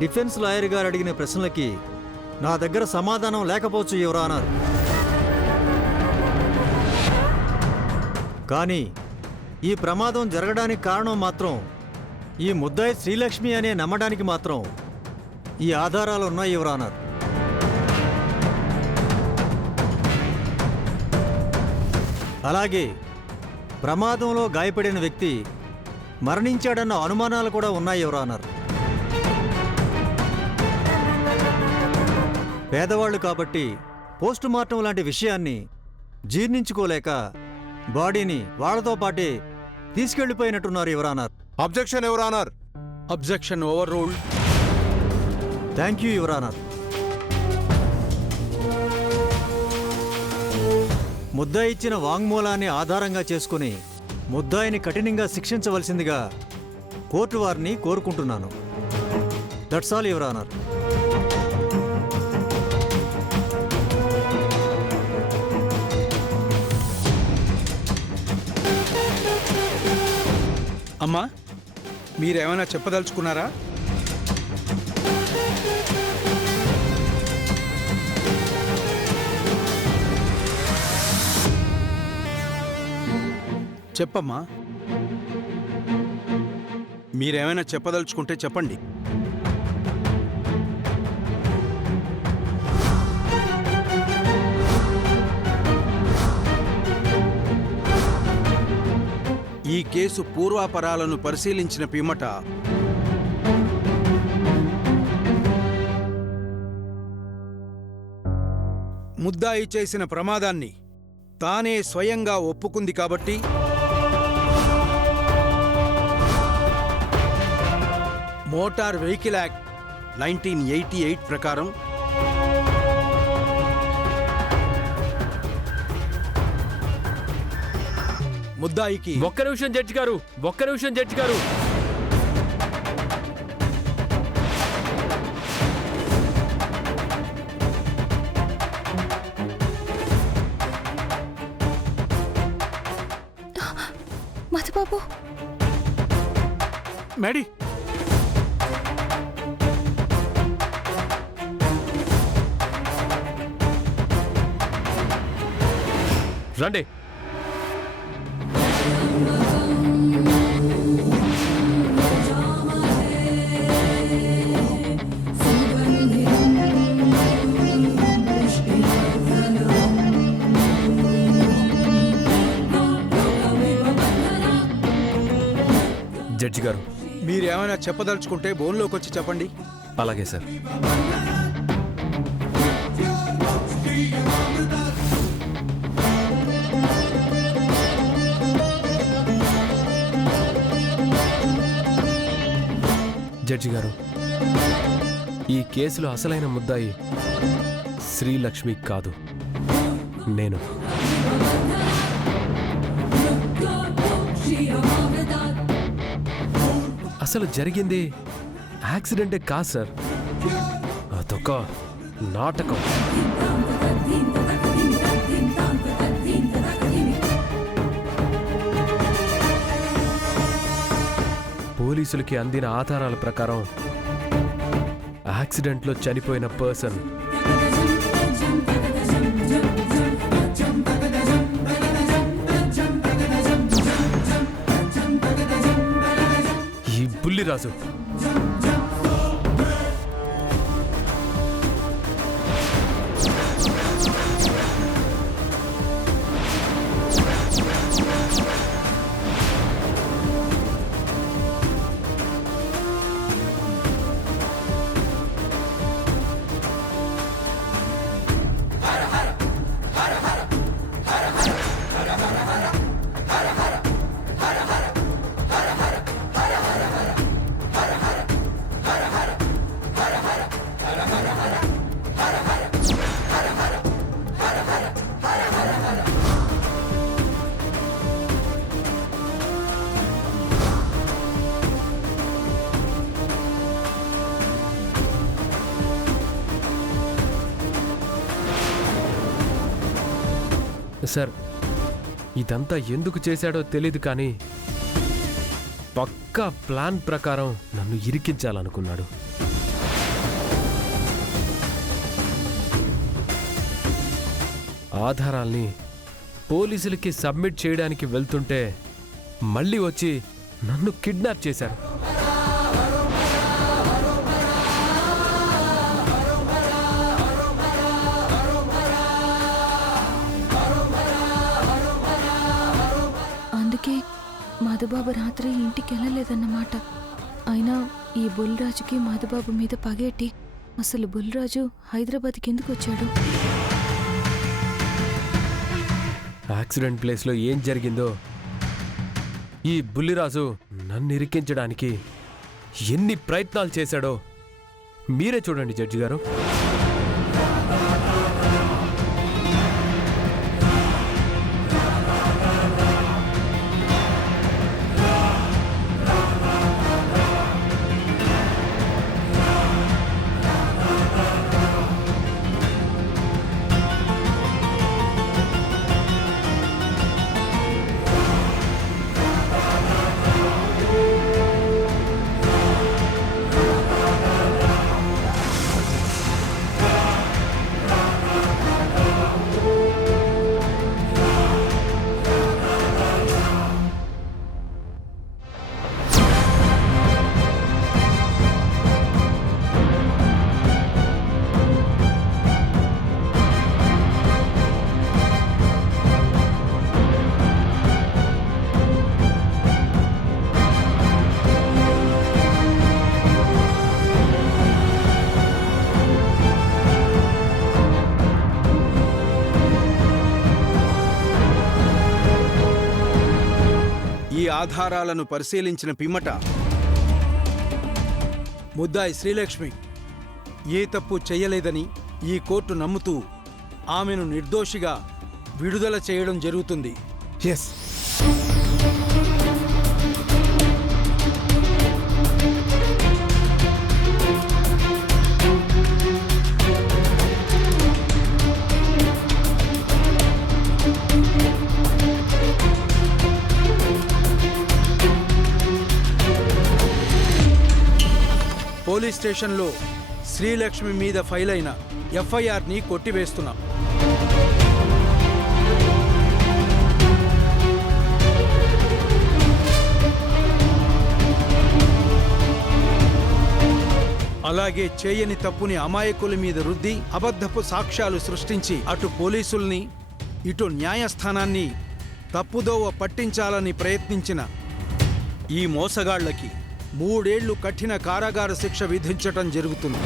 Defence lawyer గారు అడిగిన ప్రశ్నలకి నా దగ్గర సమాధానం లేకపోవచ్చు యువర్ ఆనర్. కానీ ఈ ప్రమాదం జరగడానికి కారణం మాత్రం ఈ ముద్దాయి శ్రీలక్ష్మి అనే నమ్మడానికి మాత్రం ఈ ఆధారాలు ఉన్నాయి యువర్ ఆనర్. అలాగే ప్రమాదంలో గాయపడిన వ్యక్తి మరణించాడన్న అనుమానాలు కూడా ఉన్నాయి యువర్ ఆనర్. పేదవాళ్లు కాబట్టి పోస్ట్ మార్టం లాంటి విషయాన్ని జీర్ణించుకోలేక బాడీని వాళ్లతో పాటే తీసుకెళ్లిపోయినట్టున్నారు your honour. Objection your honour. Objection overruled. Thank you your honour. ముద్దాయి ఇచ్చిన వాంగ్మూలాన్ని ఆధారంగా చేసుకుని ముద్దాయిని కఠినంగా శిక్షించవలసిందిగా కోర్టు వారిని కోరుకుంటున్నాను. That's all your honour. అమ్మా, మీరేమైనా చెప్పదలుచుకున్నారా? చెప్పమ్మా, మీరేమైనా చెప్పదలుచుకుంటే చెప్పండి. ఈ కేసు పూర్వాపరాలను పరిశీలించిన పిమ్మట ముద్దాయి చేసిన ప్రమాదాన్ని తానే స్వయంగా ఒప్పుకుంది కాబట్టి మోటార్ వెహికల్ యాక్ట్ 1988 ప్రకారం ముద్దాయికి ఒక్క నిమిషం జడ్జి గారు. మధుబాబు, మేడీ, రండి. జడ్జి గారు, మీరేమైనా చెప్పదలుచుకుంటే బోన్లోకి వచ్చి చెప్పండి. అలాగే సార్. జడ్జి గారు, ఈ కేసులో అసలైన ముద్దాయి శ్రీలక్ష్మి కాదు, నేను. అసలు జరిగింది యాక్సిడెంటే కాదు సార్, అదొక నాటకం. పోలీసులకి అందిన ఆధారాల ప్రకారం యాక్సిడెంట్లో చనిపోయిన పర్సన్ ఈ బుల్లిరాజు. సార్, ఇదంతా ఎందుకు చేశాడో తెలీదు, కానీ పక్కా ప్లాన్ ప్రకారం నన్ను ఇరికించాలనుకున్నాడు. ఆధారాల్ని పోలీసులకి సబ్మిట్ చేయడానికి వెళ్తుంటే మళ్ళీ వచ్చి నన్ను కిడ్నాప్ చేశాడు. అందుకే మధుబాబు రాత్రి ఇంటికి వెళ్ళలేదన్నమాట. అయినా ఈ బుల్రాజుకి మధుబాబు మీద పగేటి అసలు బుల్రాజు హైదరాబాద్కి ఎందుకు వచ్చాడు? యాక్సిడెంట్ ప్లేస్లో ఏం జరిగిందో, ఈ బుల్లిరాజు నన్ను ఇరికించడానికి ఎన్ని ప్రయత్నాలు చేశాడో మీరే చూడండి జడ్జి గారు. ఈ ఆధారాలను పరిశీలించిన పిమ్మట ముద్దాయి శ్రీలక్ష్మి ఏ తప్పు చేయలేదని ఈ కోర్టు నమ్ముతూ ఆమెను నిర్దోషిగా విడుదల చేయడం జరుగుతుంది. ఎస్. పోలీస్ స్టేషన్లో శ్రీలక్ష్మి మీద ఫైల్ అయిన ఎఫ్ఐఆర్ని కొట్టివేస్తున్నాం. అలాగే చేయని తప్పుని అమాయకుల మీద రుద్ది అబద్ధపు సాక్ష్యాలు సృష్టించి అటు పోలీసుల్ని ఇటు న్యాయస్థానాన్ని తప్పుదోవ పట్టించాలని ప్రయత్నించిన ఈ మోసగాళ్లకి 3 ఏళ్లు కఠిన కారాగార శిక్ష విధించటం జరుగుతుంది.